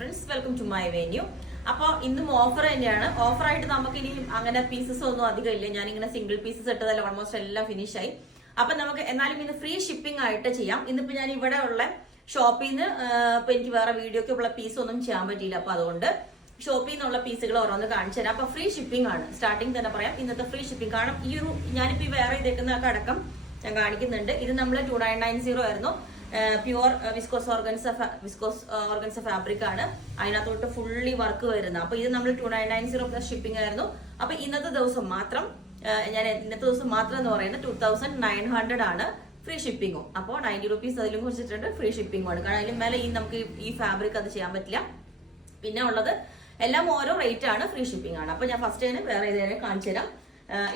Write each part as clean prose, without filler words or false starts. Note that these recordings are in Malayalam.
Friends, welcome to my venue. അപ്പോൾ ഇന്നും ഓഫർ തന്നെയാണ്. ഓഫറായിട്ട് നമുക്ക് ഇനി അങ്ങനെ പീസസ് ഒന്നും അധികം ഇല്ല. ഞാനിങ്ങനെ സിംഗിൾ പീസസ് ഇട്ടതല്ല, ഓൾമോസ്റ്റ് എല്ലാം ഫിനിഷ് ആയി. അപ്പൊ നമുക്ക് എന്നാലും ഇന്ന് ഫ്രീ ഷിപ്പിംഗ് ആയിട്ട് ചെയ്യാം. ഇന്നിപ്പോ ഞാൻ ഇവിടെ ഉള്ള ഷോപ്പിൽ നിന്ന് ഇപ്പൊ എനിക്ക് വേറെ വീഡിയോക്ക് ഉള്ള പീസ് ഒന്നും ചെയ്യാൻ പറ്റിയില്ല. അപ്പൊ അതുകൊണ്ട് ഷോപ്പിൽ നിന്നുള്ള പീസുകൾ ഓരോന്ന് കാണിച്ചു തരാം. അപ്പൊ ഫ്രീ ഷിപ്പിംഗ് ആണ്. സ്റ്റാർട്ടിങ് തന്നെ പറയാം, ഇന്നത്തെ ഫ്രീ ഷിപ്പിംഗ്. കാരണം ഈ ഒരു ഞാനിപ്പോ ഈ വേറെ ഇതേക്കുന്നതൊക്കെ അടക്കം ഞാൻ കാണിക്കുന്നുണ്ട്. ഇത് നമ്മൾ 2990 ആയിരുന്നു. പ്യുവർ വിസ്കോസ് ഓർഗൻസ ഫാബ്രിക് ആണ്. അതിനകത്തോട്ട് ഫുള്ളി വർക്ക് വരുന്നത്. അപ്പൊ ഇത് നമ്മൾ 2990 പ്ലസ് ഷിപ്പിംഗ് ആയിരുന്നു. അപ്പൊ ഇന്നത്തെ ദിവസം മാത്രം എന്ന് പറയുന്നത് 2900 ആണ് ഫ്രീ ഷിപ്പിംഗും. അപ്പോൾ 90 റുപ്പീസ് അതിലും കുറിച്ചിട്ടുണ്ട് ഫ്രീ ഷിപ്പിംഗും ആണ്. കാരണം അതിലും മേലെ നമുക്ക് ഈ ഫാബ്രിക് അത് ചെയ്യാൻ പറ്റില്ല. പിന്നെ ഉള്ളത് എല്ലാം ഓരോ റേറ്റ് ആണ്, ഫ്രീ ഷിപ്പിംഗ് ആണ്. അപ്പൊ ഞാൻ ഫസ്റ്റ് തന്നെ വേറെ ഏതെങ്കിലും കാണിച്ചു തരാം.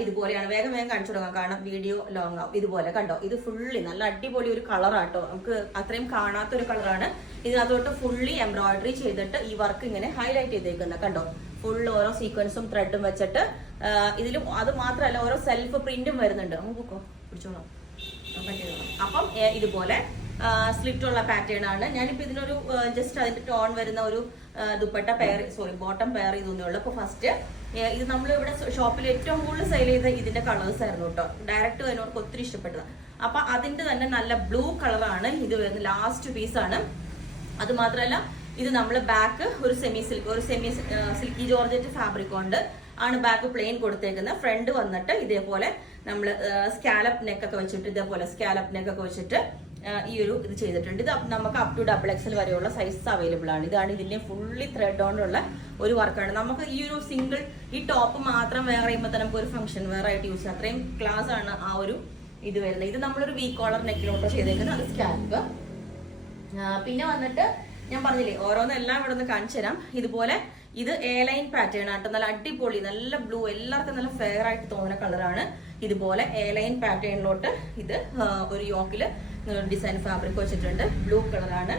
ഇതുപോലെയാണ്, വേഗം കാണിച്ചു കൊടുക്കാം, കാരണം വീഡിയോ ലോങ് ആവും. ഇതുപോലെ കണ്ടോ, ഇത് ഫുള്ളി നല്ല അടിപൊളി ഒരു കളറാട്ടോ. നമുക്ക് അത്രയും കാണാത്തൊരു കളറാണ്. ഇതിനകത്തോട്ട് ഫുള്ളി എംബ്രോയിഡറി ചെയ്തിട്ട് ഈ വർക്ക് ഇങ്ങനെ ഹൈലൈറ്റ് ചെയ്തേക്കുന്നത് കണ്ടോ. ഫുള്ള് ഓരോ സീക്വൻസും ത്രെഡും വെച്ചിട്ട് ഇതിലും അത് മാത്രമല്ല ഓരോ സെൽഫ് പ്രിന്റും വരുന്നുണ്ട്. നമുക്ക് പിടിച്ചോളാം. അപ്പം ഇതുപോലെ സ്ലിറ്റ് ഉള്ള പാറ്റേൺ ആണ്. ഞാനിപ്പോ ഇതിനൊരു ജസ്റ്റ് അതിന്റെ ടോൺ വരുന്ന ഒരു ദുപ്പട്ട ബോട്ടം പെയർ ചെയ്തേ ഉള്ളൂ. അപ്പൊ ഫസ്റ്റ് ഇത് നമ്മൾ ഇവിടെ ഷോപ്പിൽ ഏറ്റവും കൂടുതൽ സെയിൽ ചെയ്ത ഇതിന്റെ കളേഴ്സ് ആയിരുന്നു കേട്ടോ. ഡയറക്റ്റ് വരുന്നവർക്ക് ഒത്തിരി ഇഷ്ടപ്പെട്ടത്. അപ്പൊ അതിന്റെ തന്നെ നല്ല ബ്ലൂ കളറാണ് ഇത് വരുന്ന ലാസ്റ്റ് പീസ് ആണ്. അത് മാത്രമല്ല ഇത് നമ്മൾ ബാക്ക് ഒരു സെമി സിൽക്കി ജോർജറ്റ് ഫാബ്രിക് കൊണ്ട് ആണ് ബാക്ക് പ്ലെയിൻ കൊടുത്തേക്കുന്നത്. ഫ്രണ്ട് വന്നിട്ട് ഇതേപോലെ നമ്മൾ സ്കാലപ്പ് നെക്കൊക്കെ വെച്ചിട്ട് വെച്ചിട്ട് ഈ ഒരു ഇത് ചെയ്തിട്ടുണ്ട്. ഇത് നമുക്ക് അപ് ടു XXL വരെയുള്ള സൈസ് അവൈലബിൾ ആണ്. ഇതാണ് ഇതിന്റെ ഫുള്ളി ത്രെഡ് കൊണ്ടുള്ള ഒരു വർക്കാണ്. നമുക്ക് ഈ ഒരു സിംഗിൾ ഈ ടോപ്പ് മാത്രം വേറെ ചെയ്യുമ്പോൾ തന്നെ നമുക്ക് ഒരു ഫംഗ്ഷൻ വേറെ ആയിട്ട് യൂസ് ചെയ്യാം. അത്രയും ക്ലാസ് ആണ് ആ ഒരു ഇത് വരുന്നത്. ഇത് നമ്മളൊരു വി കോളർ നെക്കിലോട്ടോ ചെയ്തേക്കുന്നത്, അത് സ്കാൽപ്പ്. പിന്നെ വന്നിട്ട് ഞാൻ പറഞ്ഞില്ലേ ഓരോന്നെല്ലാം ഇവിടെ നിന്ന് കാണിച്ചു തരാം. ഇതുപോലെ ഇത് ലൈൻ പാറ്റേൺ ആട്ടോ. നല്ല അടിപൊളി, നല്ല ബ്ലൂ, എല്ലാവർക്കും നല്ല ഫെയർ ആയിട്ട് തോന്നുന്ന കളറാണ്. ഇതുപോലെ ലൈൻ പാറ്റേണിലോട്ട് ഇത് ഒരു യോക്കില് ഡിസൈൻ ഫാബ്രിക് വെച്ചിട്ടുണ്ട്. ബ്ലൂ കളറാണ്.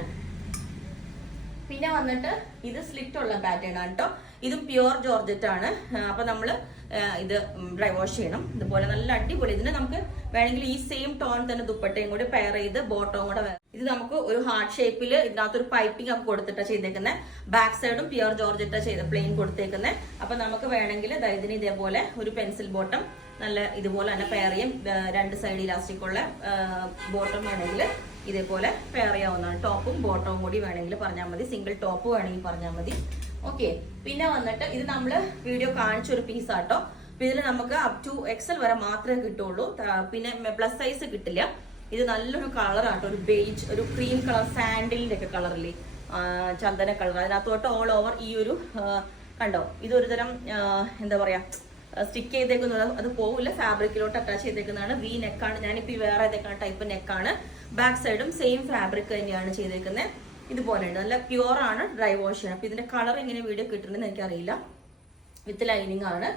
പിന്നെ വന്നിട്ട് ഇത് സ്ലിറ്റ് ഉള്ള പാറ്റേൺ ആണ് കേട്ടോ. ഇതും പ്യുവർ ജോർജറ്റ് ആണ്. അപ്പൊ നമ്മള് ഇത് ഡ്രൈ വാഷ് ചെയ്യണം. ഇതുപോലെ നല്ല അടിപൊളി. ഇതിന് നമുക്ക് വേണമെങ്കിൽ ഈ സെയിം ടോൺ തന്നെ ദുപ്പട്ടയും കൂടി പെയർ ചെയ്ത് ബോട്ടവും കൂടെ ഇത് നമുക്ക് ഒരു ഹാർട്ട് ഷേപ്പിൽ ഇതിനകത്തൊരു പൈപ്പിംഗ് ഒക്കെ കൊടുത്തിട്ടാണ് ചെയ്തേക്കുന്നത്. ബാക്ക് സൈഡും പ്യുവർ ജോർജറ്റാ ചെയ്ത പ്ലെയിൻ കൊടുത്തേക്കുന്നത്. അപ്പൊ നമുക്ക് വേണമെങ്കിൽ ഇതിന് ഇതേപോലെ ഒരു പെൻസിൽ ബോട്ടം നല്ല ഇതുപോലെ തന്നെ പെയർ ചെയ്യും. രണ്ട് സൈഡ് ഇലാസ്റ്റിക് ഉള്ള ബോട്ടം വേണമെങ്കിൽ ഇതേപോലെ പെയർ ചെയ്യാവുന്നതാണ്. ടോപ്പും ബോട്ടവും കൂടി വേണമെങ്കിൽ പറഞ്ഞാൽ മതി. സിംഗിൾ ടോപ്പ് വേണമെങ്കിൽ പറഞ്ഞാൽ മതി. ഓക്കെ. പിന്നെ വന്നിട്ട് ഇത് നമ്മള് വീഡിയോ കാണിച്ചൊരു പീസാട്ടോ. ഇതിൽ നമുക്ക് അപ് ടു XL വരെ മാത്രമേ കിട്ടുള്ളൂ. പിന്നെ പ്ലസ് സൈസ് കിട്ടില്ല. ഇത് നല്ലൊരു കളറാട്ടോ, ഒരു ബേജ്, ഒരു ക്രീം കളർ, സാൻഡിലിന്റെ ഒക്കെ കളറില്ലേ, ചന്ദന കളർ. അതിനകത്തോട്ട് ഓൾ ഓവർ ഈ ഒരു കണ്ടോ, ഇതൊരു തരം എന്താ പറയാ സ്റ്റിക്ക് ചെയ്തേക്കുന്നത്. അത് പോവില്ല, ഫാബ്രിക്കിലോട്ട് അറ്റാച്ച് ചെയ്തേക്കുന്നതാണ്. വി നെക്കാണ്. ഞാനിപ്പോ ഈ വേറെ ഇതേക്കാണ് ടൈപ്പ് നെക്കാണ്. ബാക്ക് സൈഡും സെയിം ഫാബ്രിക് തന്നെയാണ് ചെയ്തേക്കുന്നത്. ഇതുപോലെ ഉണ്ട്, നല്ല പ്യുവർ ആണ്, ഡ്രൈ വാഷ് ആണ്. അപ്പൊ ഇതിന്റെ കളർ എങ്ങനെ വീഡിയോ കിട്ടുന്നുണ്ടെന്ന് എനിക്കറിയില്ല. വിത്ത് ലൈനിങ് ആണ്.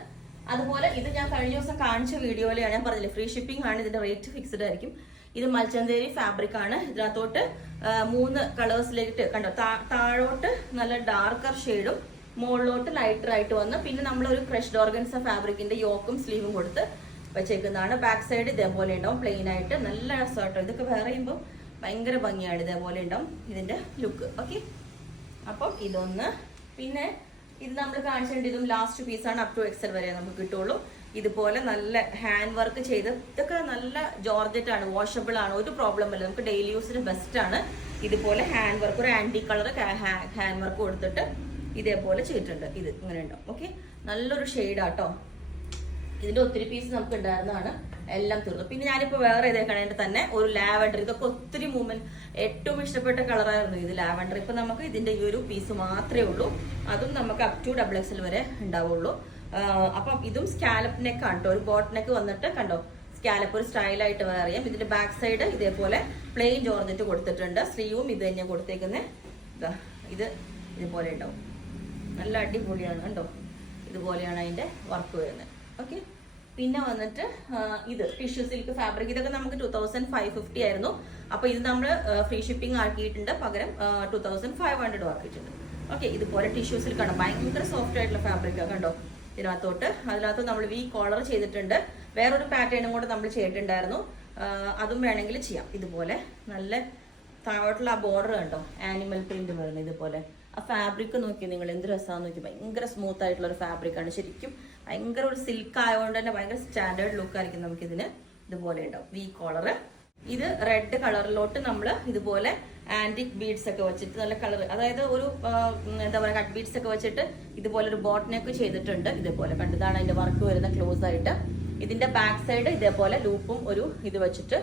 അതുപോലെ ഇത് ഞാൻ കഴിഞ്ഞ ദിവസം കാണിച്ച വീഡിയോയിലാണ് ഞാൻ പറഞ്ഞില്ലേ ഫ്രീ ഷിപ്പിംഗ് ആണ്. ഇതിന്റെ റേറ്റ് ഫിക്സ്ഡ് ആയിരിക്കും. ഇത് മൽച്ചന്തേരി ഫാബ്രിക് ആണ്. ഇതിനകത്തോട്ട് 3 കളേഴ്സിലേക്ക് കണ്ടോ, താഴോട്ട് നല്ല ഡാർക്കർ ഷെയ്ഡും മുകളിലോട്ട് ലൈറ്റർ ആയിട്ട് വന്ന് പിന്നെ നമ്മളൊരു ക്രഷ്ഡ് ഓർഗൻസ ഫാബ്രിക്കിന്റെ യോക്കും സ്ലീവും കൊടുത്ത് വെച്ചേക്കുന്നതാണ്. ബാക്ക് സൈഡ് ഇതേപോലെ ഉണ്ടാവും, പ്ലെയിൻ ആയിട്ട്. നല്ല രസമായിട്ടോ. ഇതൊക്കെ വേറെ ചെയ്യുമ്പോൾ ഭയങ്കര ഭംഗിയാണ്. ഇതേപോലെ ഉണ്ടാവും ഇതിന്റെ ലുക്ക്. ഓക്കെ. അപ്പം ഇതൊന്ന്. പിന്നെ ഇത് നമ്മൾ കാണിച്ചിട്ടുണ്ട്. ഇതും ലാസ്റ്റ് പീസാണ്. അപ് ടു XL വരെ നമുക്ക് കിട്ടുള്ളൂ. ഇതുപോലെ നല്ല ഹാൻഡ് വർക്ക് ചെയ്ത്, ഇതൊക്കെ നല്ല ജോർജറ്റ് ആണ്, വാഷബിൾ ആണ്, ഒരു പ്രോബ്ലം ഇല്ല. നമുക്ക് ഡെയിലി യൂസിന് ബെസ്റ്റ് ആണ്. ഇതുപോലെ ഹാൻഡ് വർക്ക്, ഒരു ആന്റി കളർ ഹാൻഡ് വർക്ക് കൊടുത്തിട്ട് ഇതേപോലെ ചെയ്തിട്ടുണ്ട്. ഇത് ഇങ്ങനെ ഉണ്ടാവും. ഓക്കെ. നല്ലൊരു ഷെയ്ഡാട്ടോ. ഇതിന്റെ ഒത്തിരി പീസ് നമുക്ക് ഉണ്ടായിരുന്നതാണ്, എല്ലാം തീർന്നു. പിന്നെ ഞാനിപ്പോ വേറെ ഇതേക്കാണ് എന്റെ തന്നെ ഒരു ലാവൻഡർ. ഇതൊക്കെ ഒത്തിരി മൂവ്മെന്റ്, ഏറ്റവും ഇഷ്ടപ്പെട്ട കളറായിരുന്നു ഇത് ലാവൻഡർ. ഇപ്പൊ നമുക്ക് ഇതിന്റെ ഈ ഒരു പീസ് മാത്രമേ ഉള്ളൂ. അതും നമുക്ക് അപ് ടു XXL വരെ ഉണ്ടാവുള്ളൂ. അപ്പം ഇതും സ്കാലപ്പ് നെക്ക് ആണ് കേട്ടോ. ഒരു ബോട്ട് നെക്ക് വന്നിട്ട് കണ്ടോ, സ്കാലപ്പ് ഒരു സ്റ്റൈലായിട്ട് വേറെ ചെയ്യാം. ഇതിന്റെ ബാക്ക് സൈഡ് ഇതേപോലെ പ്ലെയിൻ ജോർജറ്റ് കൊടുത്തിട്ടുണ്ട്. സ്ലീവും ഇത് തന്നെയാണ് കൊടുത്തേക്കുന്നത്. ഇത് ഇതുപോലെ ഉണ്ടാവും. നല്ല അടിപൊളിയാണ് കണ്ടോ. ഇതുപോലെയാണ് അതിന്റെ വർക്ക് വരുന്നത്. ഓക്കെ. പിന്നെ വന്നിട്ട് ഇത് ടിഷ്യൂ സിൽക്ക് ഫാബ്രിക്. ഇതൊക്കെ നമുക്ക് 2550 ആയിരുന്നു. അപ്പൊ ഇത് നമ്മൾ ഫ്രീ ഷിപ്പിംഗ് ആക്കിയിട്ടുണ്ട്. പകരം 2500 ആക്കിയിട്ടുണ്ട്. ഓക്കെ. ഇതുപോലെ ടിഷ്യൂ സിൽക്ക് ആണ്, ഭയങ്കര സോഫ്റ്റ് ആയിട്ടുള്ള ഫാബ്രിക് കണ്ടോ. അതിനകത്ത് നമ്മൾ വി കോളർ ചെയ്തിട്ടുണ്ട്. വേറൊരു പാറ്റേണും കൂടെ നമ്മൾ ചെയ്തിട്ടുണ്ടായിരുന്നു. അതും വേണമെങ്കിൽ ചെയ്യാം. ഇതുപോലെ നല്ല താഴോട്ടുള്ള ആ ബോർഡർ കണ്ടോ, ആനിമൽ പ്രിന്റ് വരുന്നത് ഇതുപോലെ. ആ ഫാബ്രിക് നോക്കി നിങ്ങൾ എന്ത് രസമാണെന്ന് നോക്കി. ഭയങ്കര സ്മൂത്ത് ആയിട്ടുള്ള ഒരു ഫാബ്രിക് ആണ് ശരിക്കും. ഭയങ്കര ഒരു സിൽക്ക് ആയതുകൊണ്ട് തന്നെ ഭയങ്കര സ്റ്റാൻഡേർഡ് ലുക്ക് ആയിരിക്കും നമുക്ക് ഇതിന്. ഇതുപോലെ ഉണ്ടാവും വി കോളർ. ഇത് റെഡ് കളറിലോട്ട് നമ്മൾ ഇതുപോലെ ആന്റിക് ബീഡ്സ് ഒക്കെ വെച്ചിട്ട് നല്ല കളർ, അതായത് ഒരു എന്താ പറയുക കട്ട് ബീഡ്സ് ഒക്കെ വെച്ചിട്ട് ഇതുപോലെ ഒരു ബോട്ടനൊക്കെ ചെയ്തിട്ടുണ്ട്. ഇതുപോലെ കണ്ടതാണ് അതിന്റെ വർക്ക് വരുന്ന ക്ലോസ് ആയിട്ട്. ഇതിന്റെ ബാക്ക് സൈഡ് ഇതേപോലെ ലൂപ്പും ഒരു ഇത് വെച്ചിട്ട്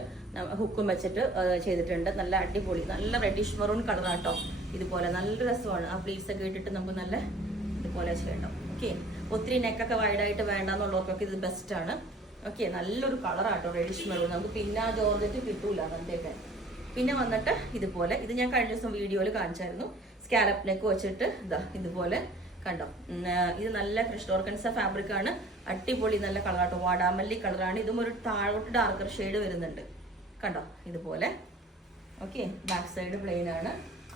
ഹുക്കും വെച്ചിട്ട് ചെയ്തിട്ടുണ്ട്. നല്ല അടിപൊളി, നല്ല റെഡിഷ് മെറൂൺ കളറാട്ടോ. ഇതുപോലെ നല്ല രസമാണ്. ആ പ്ലീറ്റ്സ് ഒക്കെ ഇട്ടിട്ട് നമുക്ക് നല്ല ഇതുപോലെ ചെയ്യണം. ഓക്കെ, ഒത്തിരി നെക്കൊക്കെ വൈഡായിട്ട് വേണ്ടെന്നുള്ളവർക്കൊക്കെ ഇത് ബെസ്റ്റ് ആണ്. ഓക്കെ, നല്ലൊരു കളറാട്ടോ റെഡിഷ് മെറൂൺ. നമുക്ക് പിന്നെ ആ ജോർജറ്റ് കിട്ടൂല അതിൻ്റെയൊക്കെ. പിന്നെ വന്നിട്ട് ഇതുപോലെ, ഇത് ഞാൻ കഴിഞ്ഞ ദിവസം വീഡിയോയിൽ കാണിച്ചായിരുന്നു. സ്കാലപ്പ് നെക്ക് വെച്ചിട്ട് ഇതാ ഇതുപോലെ കണ്ടോ. ഇത് നല്ല ക്രിസ്റ്റൽ ഓർഗൻസ ഫാബ്രിക് ആണ്. അടിപൊളി നല്ല കളറാട്ടോ. വാടാമല്ലി കളറാണ്. ഇതും ഒരു താഴോട്ട് ഡാർക്കർ ഷെയ്ഡ് വരുന്നുണ്ട് കണ്ടോ ഇതുപോലെ. ഓക്കെ, ബാക്ക് സൈഡ് പ്ലെയിൻ ആണ്.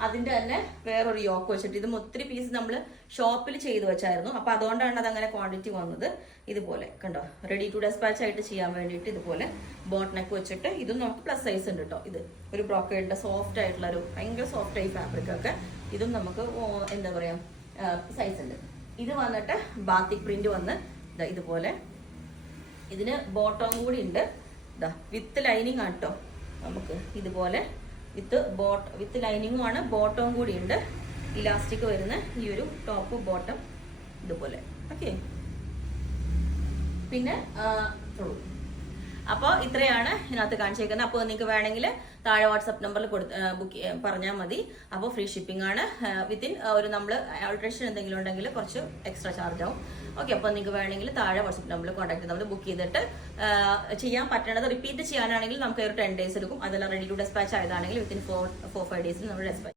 അതിന്റെ തന്നെ വേറൊരു യോക്ക് വെച്ചിട്ട്, ഇതും ഒത്തിരി പീസ് നമ്മൾ ഷോപ്പിൽ ചെയ്ത് വെച്ചായിരുന്നു. അപ്പൊ അതുകൊണ്ടാണ് അതങ്ങനെ ക്വാണ്ടിറ്റി വന്നത്. ഇതുപോലെ കണ്ടോ, റെഡി ടു ഡെസ്പാച്ച് ആയിട്ട് ചെയ്യാൻ വേണ്ടിയിട്ട് ഇതുപോലെ ബോട്ട് നെക്ക് വെച്ചിട്ട്. ഇതും നമുക്ക് പ്ലസ് സൈസ് ഉണ്ട് കേട്ടോ. ഇത് ഒരു ബ്രോക്കേഡിന്റെ സോഫ്റ്റ് ആയിട്ടുള്ള ഒരു ഭയങ്കര സോഫ്റ്റ് ആയി ഫാബ്രിക് ഒക്കെ. ഇതും നമുക്ക് എന്താ പറയാ സൈസ് ഉണ്ട്. ഇത് വന്നിട്ട് ബാത്തിക് പ്രിന്റ് വന്ന് ഇതുപോലെ. ഇതിന് ബോട്ടം കൂടി ഉണ്ട് ഇതാ, വിത്ത് ലൈനിങ് ആണ് കേട്ടോ. നമുക്ക് ഇതുപോലെ വിത്ത് ലൈനിങ്ങും ആണ്, ബോട്ടവും കൂടി ഉണ്ട്. ഇലാസ്റ്റിക് വരുന്ന ഈ ഒരു ടോപ്പ് ബോട്ടം ഇതുപോലെ. ഓക്കെ, പിന്നെ അപ്പോൾ ഇത്രയാണ് ഇതിനകത്ത് കാണിച്ചേക്കുന്നത്. അപ്പോൾ നിങ്ങൾക്ക് വേണമെങ്കിൽ താഴെ വാട്സ്ആപ്പ് നമ്പറിൽ ബുക്ക് പറഞ്ഞാൽ മതി. അപ്പോൾ ഫ്രീ ഷിപ്പിംഗ് ആണ്. വിത്തിൻ ഒരു നമ്മൾ ഓൾട്രേഷൻ എന്തെങ്കിലും ഉണ്ടെങ്കിൽ കുറച്ച് എക്സ്ട്രാ ചാർജ് ആവും. ഓക്കെ, അപ്പോൾ നിങ്ങൾക്ക് വേണമെങ്കിൽ താഴെ വാട്സ്ആപ്പ് നമ്പറിൽ കോൺടാക്ട് ചെയ്ത് നമ്മൾ ബുക്ക് ചെയ്തിട്ട് ചെയ്യാൻ പറ്റണത്. റിപ്പീറ്റ് ചെയ്യാനാണെങ്കിൽ നമുക്ക് ഒരു 10 days എടുക്കും. അതെല്ലാം റെഡി ടു ഡെസ്പാച്ച് ആയതാണെങ്കിൽ വിത്തിൻ 4-5 days നമ്മൾ ഡെസ്പാച്ച്